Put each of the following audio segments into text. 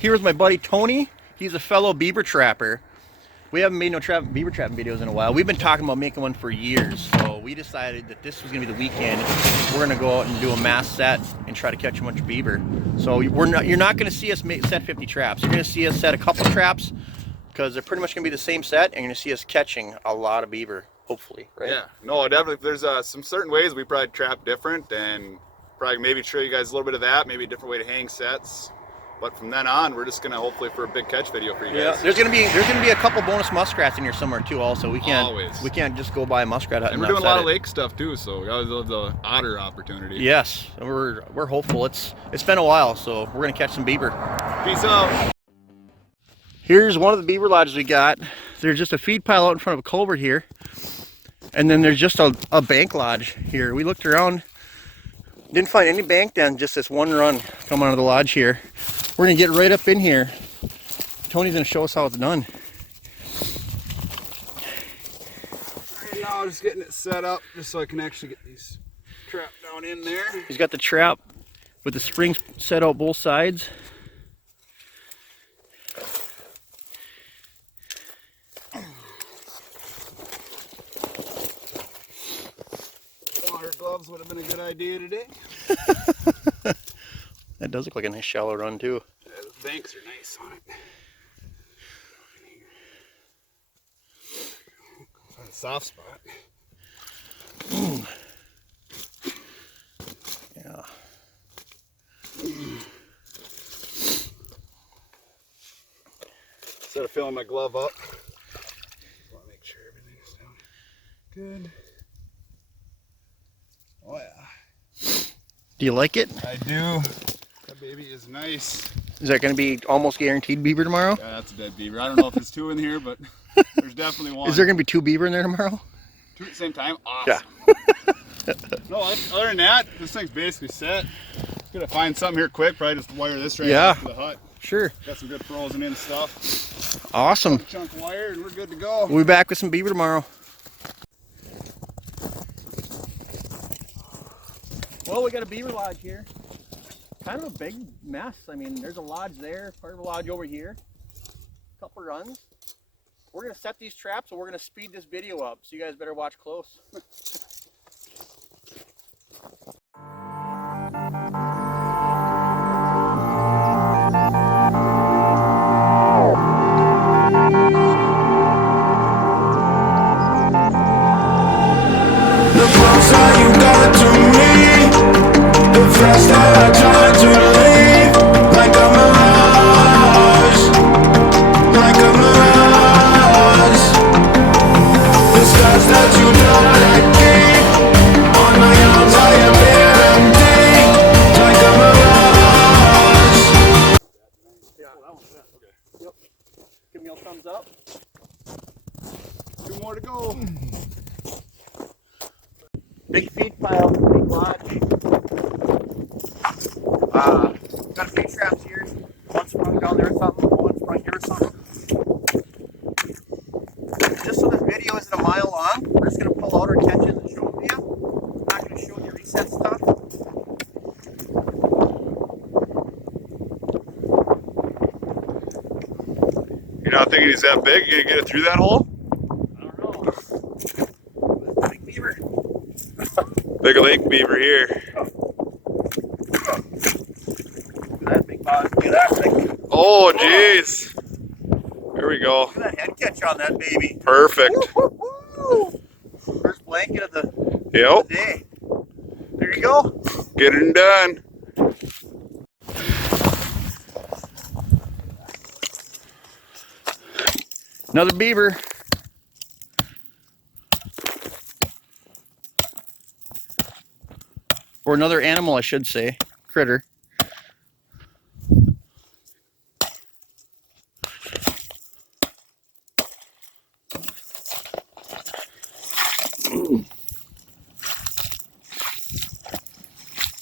here with my buddy Tony. He's a fellow beaver trapper. We haven't made no beaver trapping videos in a while. We've been talking about making one for years, so we decided that this was gonna be the weekend. We're gonna go out and do a mass set and try to catch a bunch of beaver. So you're not gonna see us set 50 traps. You're gonna see us set a couple traps because they're pretty much gonna be the same set, and you're gonna see us catching a lot of beaver, hopefully, right? Yeah, no, definitely. There's some certain ways we probably trap different, and probably maybe show you guys a little bit of that, maybe a different way to hang sets. But from then on, we're just gonna hopefully for a big catch video for you guys. Yeah, there's gonna be a couple bonus muskrats in here somewhere too. Also, we can't just go buy a muskrat hut. And we're doing a lot of lake stuff too, so we always love the otter opportunity. Yes, we're hopeful. It's been a while, so we're gonna catch some beaver. Peace out. Here's one of the beaver lodges we got. There's just a feed pile out in front of a culvert here, and then there's just a bank lodge here. We looked around, didn't find any bank den, just this one run coming out of the lodge here. We're gonna get right up in here. Tony's gonna show us how it's done. Right now, just getting it set up just so I can actually get these trapped down in there. He's got the trap with the springs set out both sides. Water gloves would have been a good idea today. That does look like a nice shallow run too. Yeah, the banks are nice on it. Find a soft spot. Yeah. Instead of filling my glove up, I want to make sure everything's down good. Oh yeah. Do you like it? I do. That baby is nice. Is that going to be almost guaranteed beaver tomorrow? Yeah, that's a dead beaver. I don't know if there's two in here, but there's definitely one. Is there going to be two beaver in there tomorrow? Two at the same time? Awesome. Yeah. No, other than that, this thing's basically set. Just gonna find something here quick. Probably just wire this right Yeah. to the hut. Sure. Got some good frozen in stuff. Awesome. Chunk of wire, and we're good to go. We'll be back with some beaver tomorrow. Well, we got a beaver lodge here. Kind of a big mess. I mean, there's a lodge there, part of a lodge over here. A couple runs. We're going to set these traps and we're going to speed this video up, so you guys better watch close. The closer you got to me, the faster I try to leave. Like a mirage, like a mirage. The stars that you don't let keep on my arms, I appear empty. Like a mirage. Yeah, that one's good. Okay. Yep. Give me a thumbs up. 2 more to go. Big feed pile, big lodge. Got a few traps here. One sprung down there or something, one sprung here or something. Just so this video isn't a mile long, we're just going to pull out our catches and show them to you. I'm not going to show you reset stuff. You're not thinking he's that big? You gonna get it through that hole? I don't know. Big beaver. Big lake beaver here. Look at that big body. Look at that thing. Oh, jeez. Here we go. Look at that head catch on that baby. Perfect. Woo-hoo-hoo. First blanket of the Yep. day. There you go. Get it done. Another beaver. Or another animal, I should say. Critter.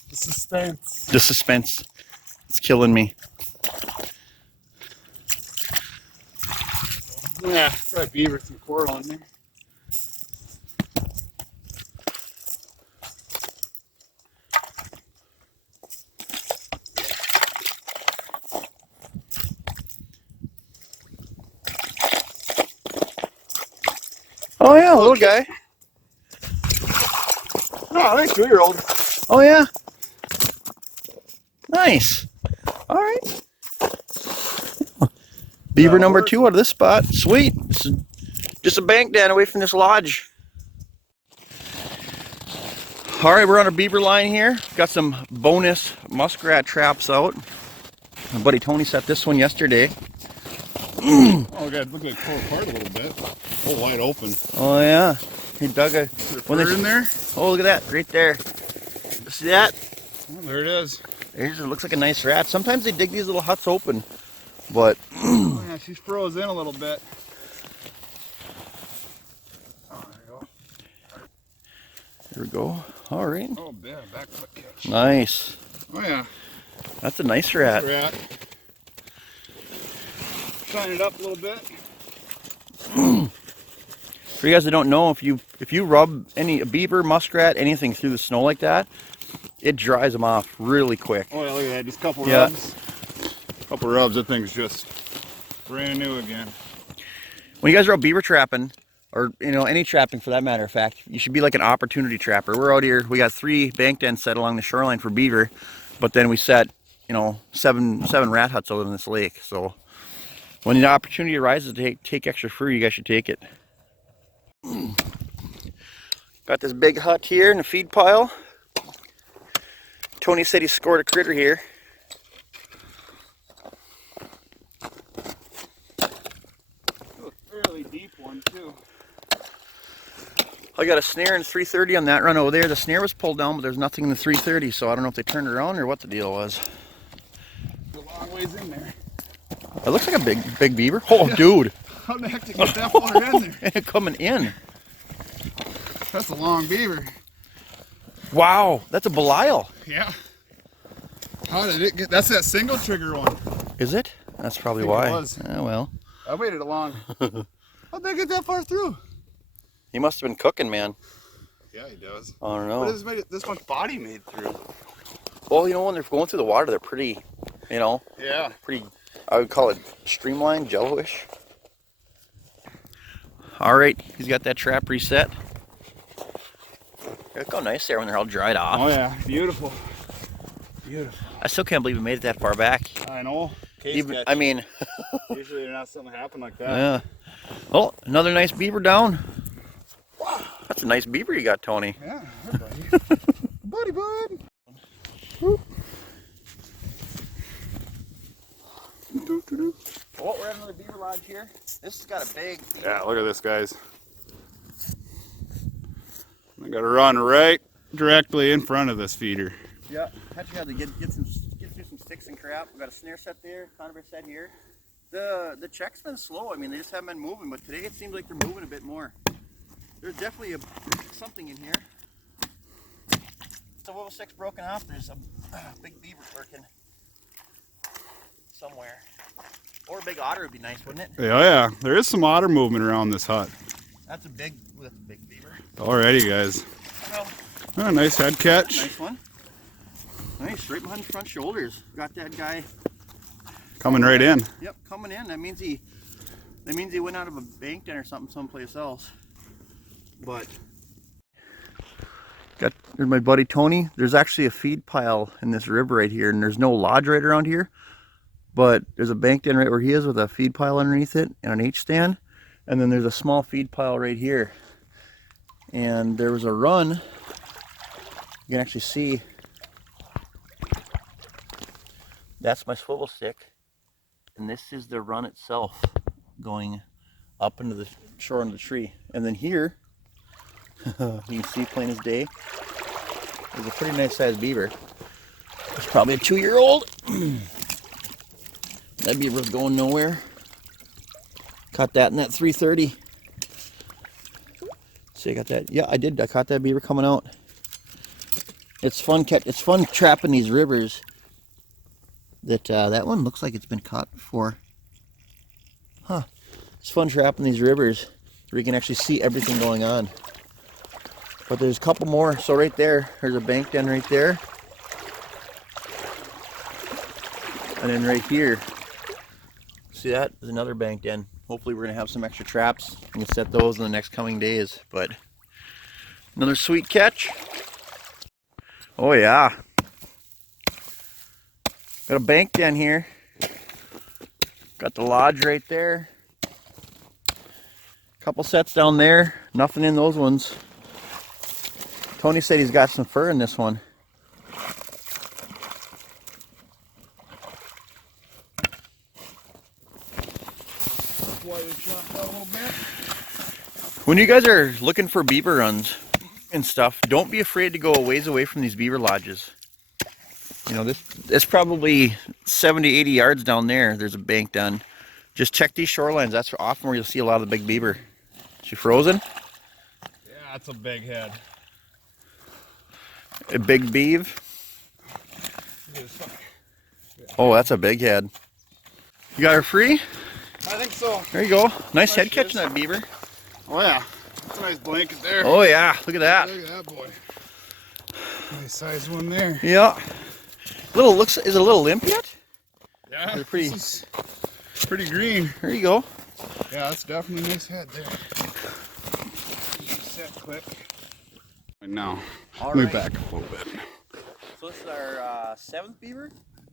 The suspense. The suspense. It's killing me. Yeah, probably beaver, some coral on there. Oh yeah, little guy. Oh, nice 2-year-old. Oh yeah. Nice. All right. Beaver number 2 out of this spot. Sweet. Just a bank den away from this lodge. All right, we're on a beaver line here. Got some bonus muskrat traps out. My buddy Tony set this one yesterday. Oh god, look like it pull apart a little bit. Oh, wide open. Oh yeah. He dug a One in there? Oh, look at that, right there. See that? Oh, there it is. It looks like a nice rat. Sometimes they dig these little huts open, but Oh yeah, she's froze in a little bit. Oh, there you go. There we go. All right. Oh, yeah, back foot catch. Nice. Oh yeah. That's a nice rat. Rat. Shine it up a little bit. For you guys that don't know, if you rub a beaver, muskrat, anything through the snow like that, it dries them off really quick. Oh yeah, look at that. Just a couple rubs. Couple rubs, that thing's just brand new again. When you guys are out beaver trapping, or any trapping for that matter of fact, you should be like an opportunity trapper. We're out here, we got 3 bank dens set along the shoreline for beaver, but then we set, 7 rat huts out in this lake. So when the opportunity arises to take extra fur, you guys should take it. Got this big hut here in a feed pile. Tony said he scored a critter here. Fairly deep one too. I got a snare in 330 on that run over there. The snare was pulled down, but there's nothing in the 330, so I don't know if they turned it around or what the deal was. It's a long ways in there. It looks like a big beaver. Oh, dude. How the heck to get that far in there? Coming in. That's a long beaver. Wow, that's a Belial. Yeah. How did it get? That's that single trigger one. Is it? That's probably I think why. it was. Yeah, well. I waited long. How'd they get that far through? He must have been cooking, man. Yeah, he does. I don't know. What is this much body made through? Well, when they're going through the water, they're pretty, Yeah. pretty, I would call it streamlined, jello-ish. All right, he's got that trap reset. Look how nice there when they're all dried off. Oh yeah, beautiful. Beautiful. I still can't believe we made it that far back. I know. Even, I mean, Usually they're not something happen like that. yeah. Oh, another nice beaver down. Wow, that's a nice beaver you got, Tony. Yeah, hi, buddy. Bud. Oh, we're at another beaver lodge here. This has got a big. Yeah, look at this, guys. I got to run right directly in front of this feeder. Yeah, actually had to get through some sticks and crap. We got a snare set there, conifer set here. The check's been slow. I mean, they just haven't been moving, but today it seems like they're moving a bit more. There's definitely something in here. So 006 broken off. There's a big beaver lurking somewhere. Or a big otter would be nice, wouldn't it? Yeah, yeah. There is some otter movement around this hut. That's a big beaver. Alrighty, guys. Well, Oh, nice head catch. nice one. Nice, right behind the front shoulders. Got that guy. Coming right in. Yep, coming in. That means he went out of a bank den or something someplace else. But there's my buddy Tony. There's actually a feed pile in this river right here, and there's no lodge right around here. But there's a bank den right where he is with a feed pile underneath it and an H stand. And then there's a small feed pile right here. And there was a run. You can actually see that's my swivel stick. And this is the run itself going up into the shore of the tree. And then here, you can see plain as day, there's a pretty nice sized beaver. It's probably a 2-year-old. That beaver's going nowhere. Caught that in that 330. See, I got that. Yeah, I did. I caught that beaver coming out. It's fun trapping these rivers. That one looks like it's been caught before. Huh. It's fun trapping these rivers where you can actually see everything going on. But there's a couple more. So right there, there's a bank den right there. And then right here, see that? There's another bank den. Hopefully we're gonna have some extra traps. We'll set those in the next coming days. But another sweet catch. Oh yeah. Got a bank den here. Got the lodge right there. Couple sets down there. Nothing in those ones. Tony said he's got some fur in this one. When you guys are looking for beaver runs and stuff, don't be afraid to go a ways away from these beaver lodges. You know, this probably 70, 80 yards down there, there's a bank done. Just check these shorelines. That's often where you'll see a lot of the big beaver. Is she frozen? Yeah, that's a big head. A big beav? Oh, that's a big head. You got her free? I think so. There you go. Nice head catching that beaver. Oh yeah, that's a nice blanket there. Oh yeah, look at that. Look at that boy. Nice size one there. Yeah. Is it a little limp yet? Yeah, they're pretty. Pretty green. There you go. Yeah, that's definitely a nice head there. Set quick. And now, let me back up a little bit. So this is our 7th beaver?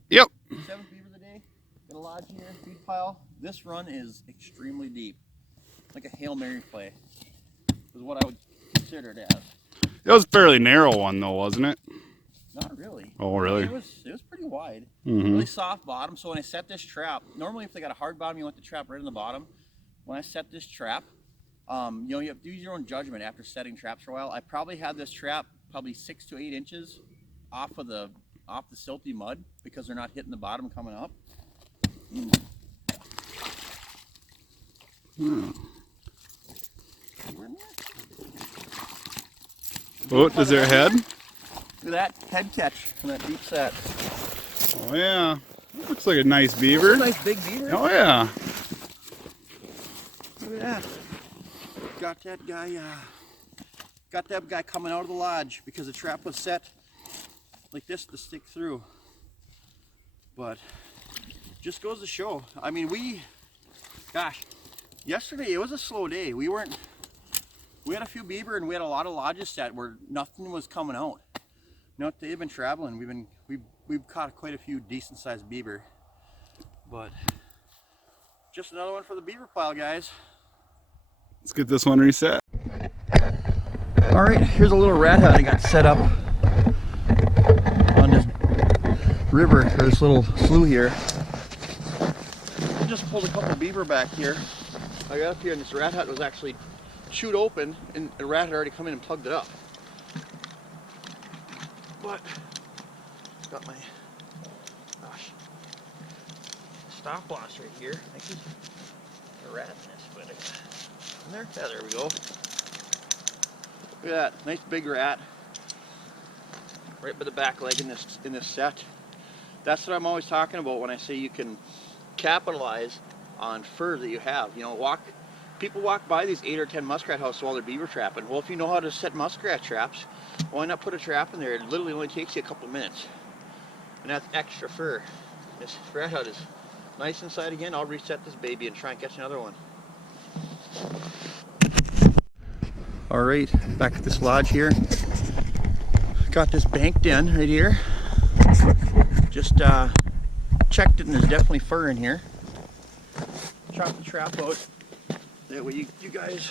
Yep. 7th beaver of the day. Got a lodge here, feed pile. This run is extremely deep. Like a Hail Mary play is what I would consider it as. It was a fairly narrow one though, wasn't it? Not really. Oh, really? It was pretty wide. Mm-hmm. Really soft bottom. So when I set this trap, normally if they got a hard bottom, you want the trap right in the bottom. When I set this trap, you know, you have to use your own judgment after setting traps for a while. I probably had this trap probably 6 to 8 inches off the silty mud because they're not hitting the bottom coming up. Oh, is there a head? Look at that head catch from that deep set. Oh yeah. Looks like a nice beaver. That's a nice big beaver. Oh yeah. Look at that. Got that guy coming out of the lodge because the trap was set like this to stick through. But just goes to show. I mean, yesterday it was a slow day. We had a few beaver and we had a lot of lodges set where nothing was coming out. You know, they've been traveling. We've caught quite a few decent sized beaver. But just another one for the beaver pile, guys. Let's get this one reset. All right, here's a little rat hut I got set up on this river, or this little slough here. I just pulled a couple beaver back here. I got up here and this rat hut was actually chewed open and the rat had already come in and plugged it up. But got my stop loss right here. I think there's a rat in this, but in there? Yeah, there we go. Look at that, nice big rat. Right by the back leg in this set. That's what I'm always talking about when I say you can capitalize on fur that you have. You know, people walk by these 8 or 10 muskrat houses while they're beaver trapping. Well, if you know how to set muskrat traps, why not put a trap in there? It literally only takes you a couple minutes. And that's extra fur. This rat hut is nice inside again. I'll reset this baby and try and catch another one. All right, back at this lodge here. Got this bank den right here. Just checked it and there's definitely fur in here. Chop the trap out. That way you guys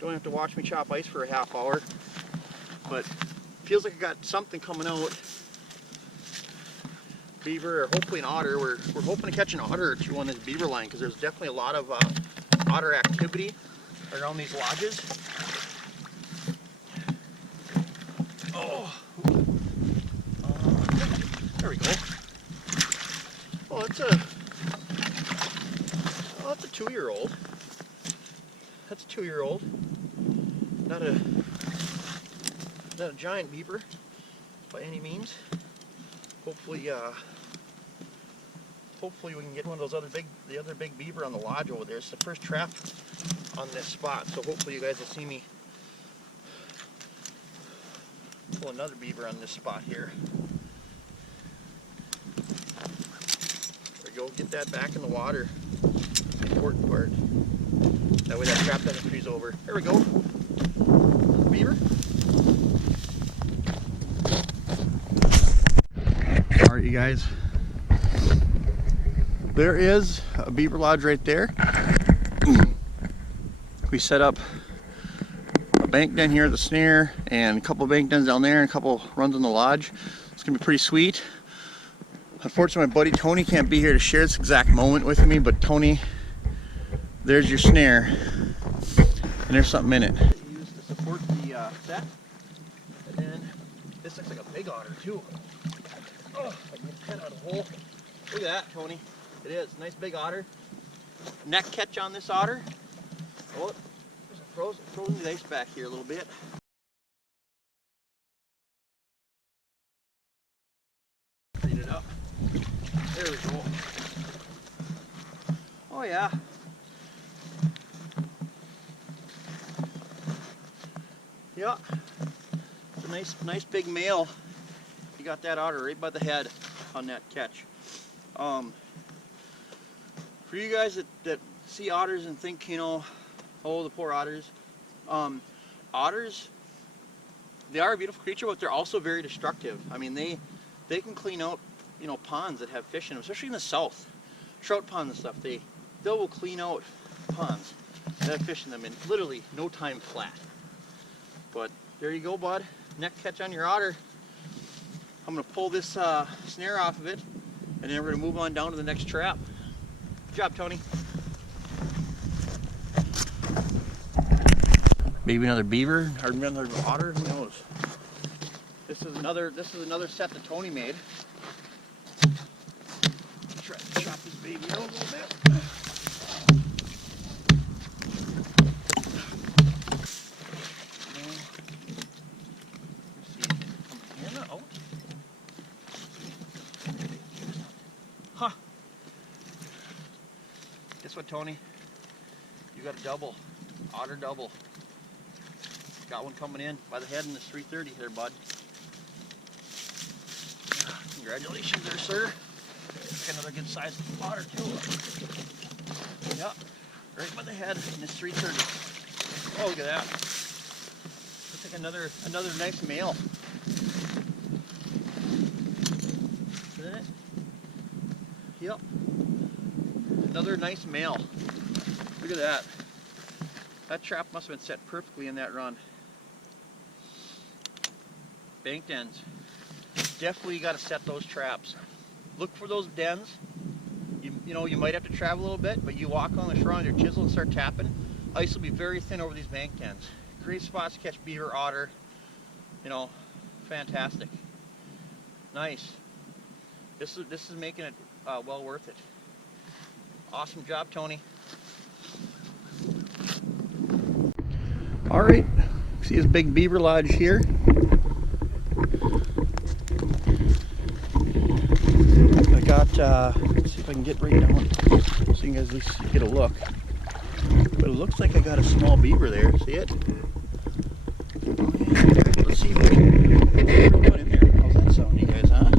don't have to watch me chop ice for a half hour. But feels like I got something coming out. Beaver or hopefully an otter. We're hoping to catch an otter or two on this beaver line because there's definitely a lot of otter activity around these lodges. Oh, there we go. Oh, that's a 2-year-old. That's a 2-year-old. Not a giant beaver by any means. Hopefully we can get one of those the other big beaver on the lodge over there. It's the first trap on this spot, so hopefully you guys will see me pull another beaver on this spot here. There we go, get that back in the water. the important part. That way that trap doesn't freeze over. There we go. Beaver. Alright, you guys. There is a beaver lodge right there. We set up a bank den here at the snare and a couple bank dens down there and a couple runs in the lodge. It's gonna be pretty sweet. Unfortunately, my buddy Tony can't be here to share this exact moment with me, but Tony, there's your snare and there's something in it. Used to support the set. And then this looks like a big otter too. Oh, I can get out of the hole. Look at that, Tony. It is. Nice big otter. Neck catch on this otter. Oh, there's a frozen the ice back here a little bit. Clean it up. There we go. Oh yeah. Yeah. It's a nice big male. You got that otter right by the head on that catch. For you guys that see otters and think, you know, oh, the poor otters. Otters, they are a beautiful creature, but they're also very destructive. I mean, they can clean out, you know, ponds that have fish in them, especially in the south. Trout ponds and stuff, they will clean out ponds that have fish in them in literally no time flat. But there you go, bud. Neck catch on your otter. I'm going to pull this snare off of it, and then we're going to move on down to the next trap. Good job, Tony. Maybe another beaver, or another otter, who knows? This is another set that Tony made. Try to chop this baby out a little bit. Huh. Guess what, Tony? You got a double. Otter double. Got one coming in by the head in this 330 there, bud. Congratulations there, sir. Got another good sized otter too. Yep. Right by the head in this 330. Oh, look at that. Looks like another nice male. Isn't it? Yep. Another nice male. Look at that. That trap must have been set perfectly in that run. Bank dens. Definitely got to set those traps. Look for those dens. You know, you might have to travel a little bit, but you walk on the shore on your chisel and start tapping. Ice will be very thin over these bank dens. Great spots to catch beaver, otter. You know, fantastic. Nice. This is making it well worth it. Awesome job, Tony. All right, see his big beaver lodge here. I got, let's see if I can get right down so you guys at least get a look. But it looks like I got a small beaver there, see it? Oh, yeah. Let's see if we can get down in there. How's that sound, you guys, huh?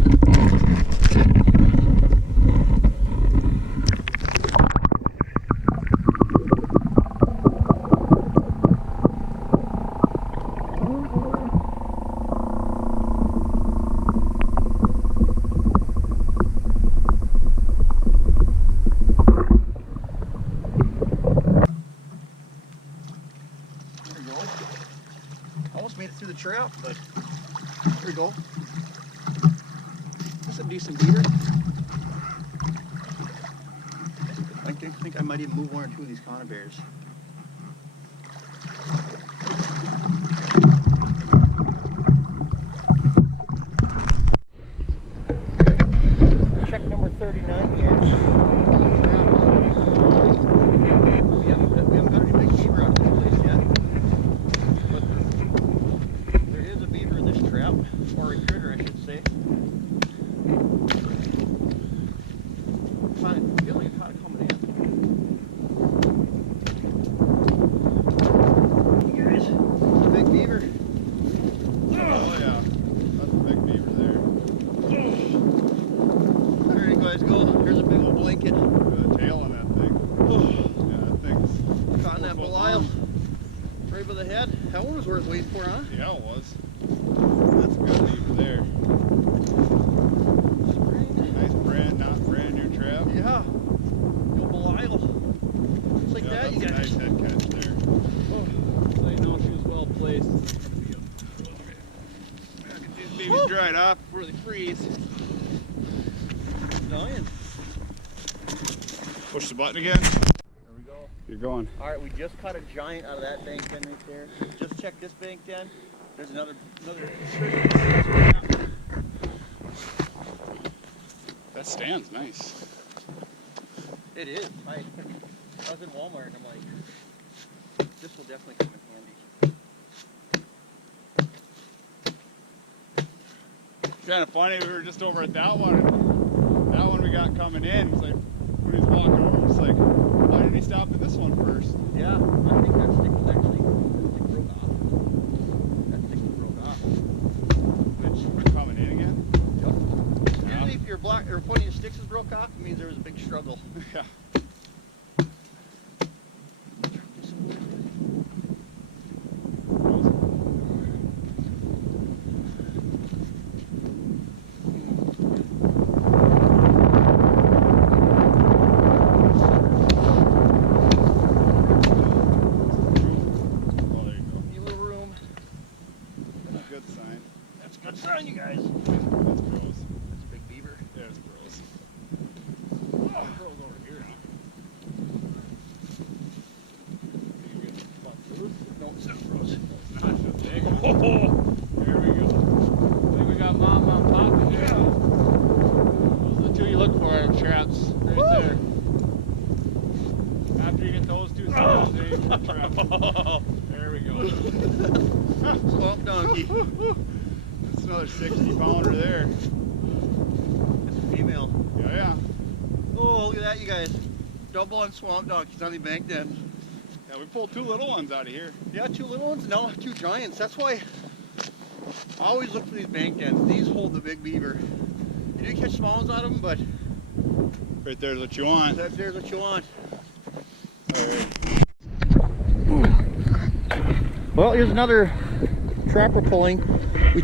Almost made it through the trap, but there we go. That's a decent beaver. I think I might even move one or two of these conibears. Check number 39 here. We haven't got any big beaver out of this place yet. But there is a beaver in this trap, or a critter I should say. I feel like it's kind of coming in. Here's a big beaver. Oh yeah, that's a big beaver there. There you guys go. There's a big old blanket. That one was worth waiting for, huh? Yeah, it was. That's a good beaver there. Nice not brand new trap. Yeah. Yo, Belial. Just like Yeah, that, you that's a guys. nice head catch there. Oh, so you know she was well placed. Get these babies dried off before they freeze. Giant. Push the button again. There we go. You're going. All right, we just caught a giant out of that bank den right there. Just check this bank den. There's another. That stand's nice. It is. I was in Walmart and I'm like, this will definitely come in handy. Kind of funny. We were just over at that one. That one we got coming in. It's like when he was walking over, it's like, why didn't he stop at this one first? Yeah, I think that stick was actually broke off. That stick broke off. Which we're coming in again. Yep. Usually, if your block or one of your sticks is broke off, it means there was a big struggle. Yeah. Good sign, you guys. That's gross. That's a big beaver. Yeah, it's gross. Girls over here, huh? No, it's not gross. Not so big. There we go. I think we got mom and pop in there. Those are the two you look for in traps. Right there. After you get those two sounds, there you go. Trap. There we go. Swamp donkey. That's another 60-pounder there. It's a female. Yeah, yeah. Oh, look at that, you guys. Double on swamp donkeys on the bank den. Yeah, we pulled two little ones out of here. Yeah, two little ones, no, two giants. That's why I always look for these bank dens. These hold the big beaver. You do catch small ones out of them, but Right there's what you want. there's what you want. Alright. Well, here's another trap we're pulling. We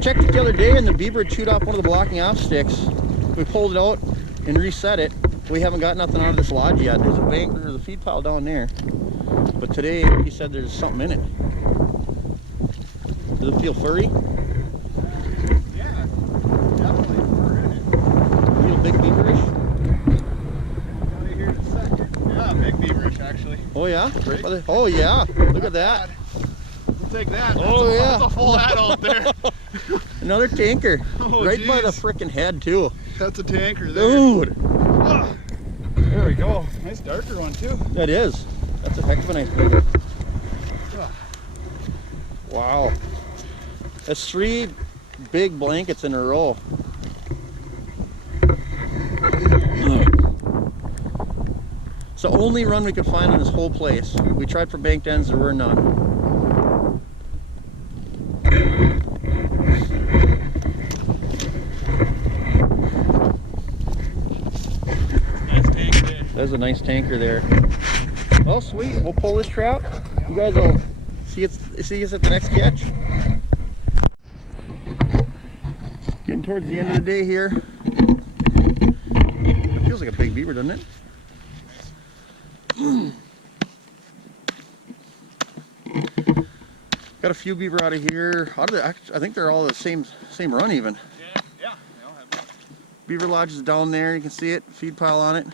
checked it the other day and the beaver had chewed off one of the blocking off sticks. We pulled it out and reset it. We haven't got nothing out of this lodge yet. There's a feed pile down there. But today he said there's something in it. Does it feel furry? Yeah, definitely fur in it. Feel big beaverish? Out of here in a second. Yeah, big beaverish actually. Oh yeah? Right by the, oh yeah, look at that. We'll take that. Oh yeah. That's a full adult there. Another tanker. Oh, right by the geez. frickin' head too. That's a tanker there. Dude! There we go. Nice darker one too. That is. That's a heck of a nice beaver. Wow. That's 3 big blankets in a row. It's the only run we could find in this whole place. We tried for bank dens, there were none. Nice tank there. There's a nice tanker there. Oh sweet, we'll pull this trout. You guys will see us at the next catch. Getting towards the end of the day here. It feels like a big beaver, doesn't it? Got a few beaver out of here. I think they're all the same run even. Yeah, yeah. They all have that. Beaver Lodge is down there, you can see it, feed pile on it.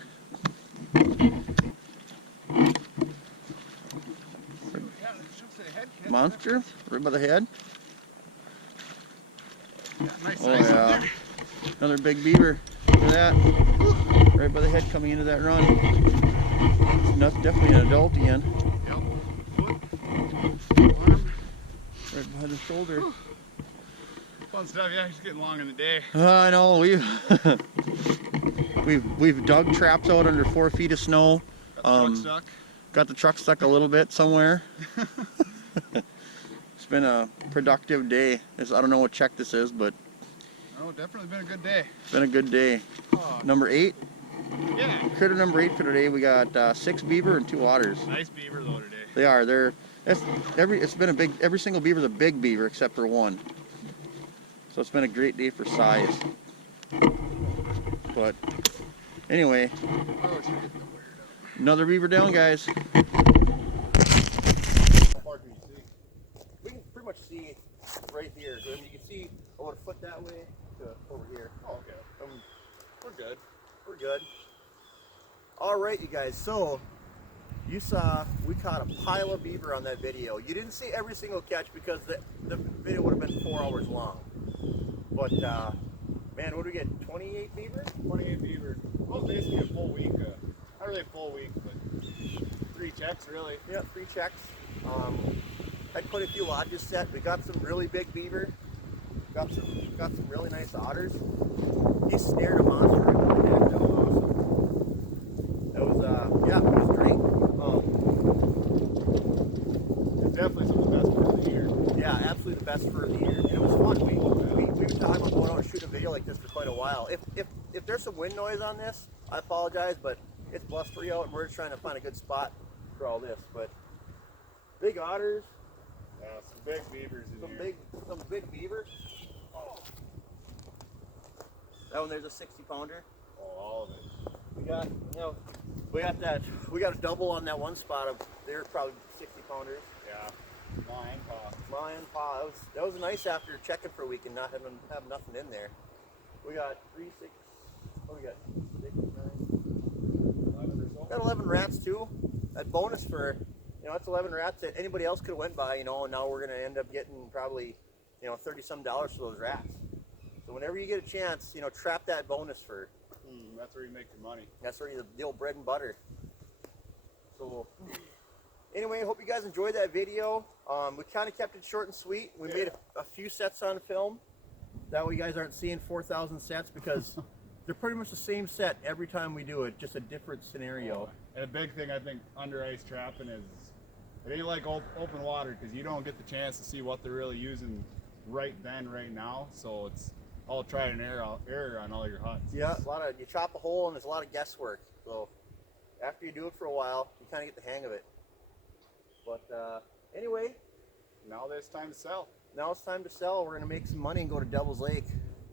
Monster, right by the head. Yeah, nice Oh size up yeah, there. another big beaver. Look at that, right by the head coming into that run. It's definitely an adult again. Yep. Foot. Arm. Right behind the shoulder. Fun stuff. Yeah, he's getting long in the day. I know, we've dug traps out under 4 feet of snow. Got the truck stuck. Got the truck stuck a little bit somewhere. It's been a productive day. I don't know what check this is, but Oh, definitely been a good day. it's been a good day. Oh, Number 8, yeah. critter number 8 for today. We got 6 beaver and 2 otters. Nice beaver though today. They are. They're It's been a big, every single beaver's a big beaver except for one. So it's been a great day for size. But anyway, another beaver down, guys. How far can you see? We can pretty much see right here. So, I mean, you can see about a foot that way to over here. Oh, okay. We're good. We're good. All right, you guys. So you saw we caught a pile of beaver on that video. You didn't see every single catch because the video would have been 4 hours long. But man, what did we get? 28 beaver? 28 beaver. Well, basically a full week. Not really a full week, but 3 checks really. Yeah, 3 checks. Had quite a few lodges set. We got some really big beaver. Got some really nice otters. He snared a monster. That was awesome. That was yeah, it was great. It's definitely some of the best for the year. Yeah, absolutely the best for the year. And it was fun. We were talking about going out and shoot a video like this for quite a while. If there's some wind noise on this, I apologize, but it's blustery out and we're just trying to find a good spot for all this. But big otters. Yeah, some big beavers in here. Some big beaver. Oh. That one there's a 60 pounder. Oh, all of it. We got a double on that one spot of they're probably 60 pounders. Yeah. Lion paw. Lion paw. That was nice after checking for a week and not have nothing in there. We got 3, 6. What do we got? 6, 9, 11 or so. Got 11 rats too. That bonus for, that's 11 rats that anybody else could have went by, and now we're gonna end up getting probably, $30-some for those rats. So whenever you get a chance, trap that bonus for. That's where you make your money. That's where the old bread and butter. So anyway, I hope you guys enjoyed that video. We kind of kept it short and sweet. We made a few sets on film. That way you guys aren't seeing 4,000 sets because they're pretty much the same set every time we do it, just a different scenario. And a big thing I think under ice trapping is it ain't like open water because you don't get the chance to see what they're really using right then, right now. So it's all try and error on all your huts. Yeah, you chop a hole and there's a lot of guesswork. So after you do it for a while, you kind of get the hang of it. But anyway, now it's time to sell. Now it's time to sell. We're gonna make some money and go to Devil's Lake.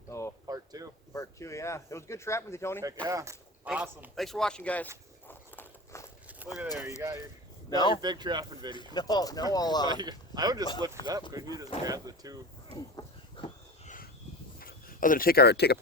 So part 2. Part 2, yeah. It was good trapping with you, Tony. Heck yeah. Awesome. Thanks for watching, guys. Look at there. You got your big trapping video. No, I'll. I would just lift it up. Couldn't you just grab the 2? I'm gonna take our picture.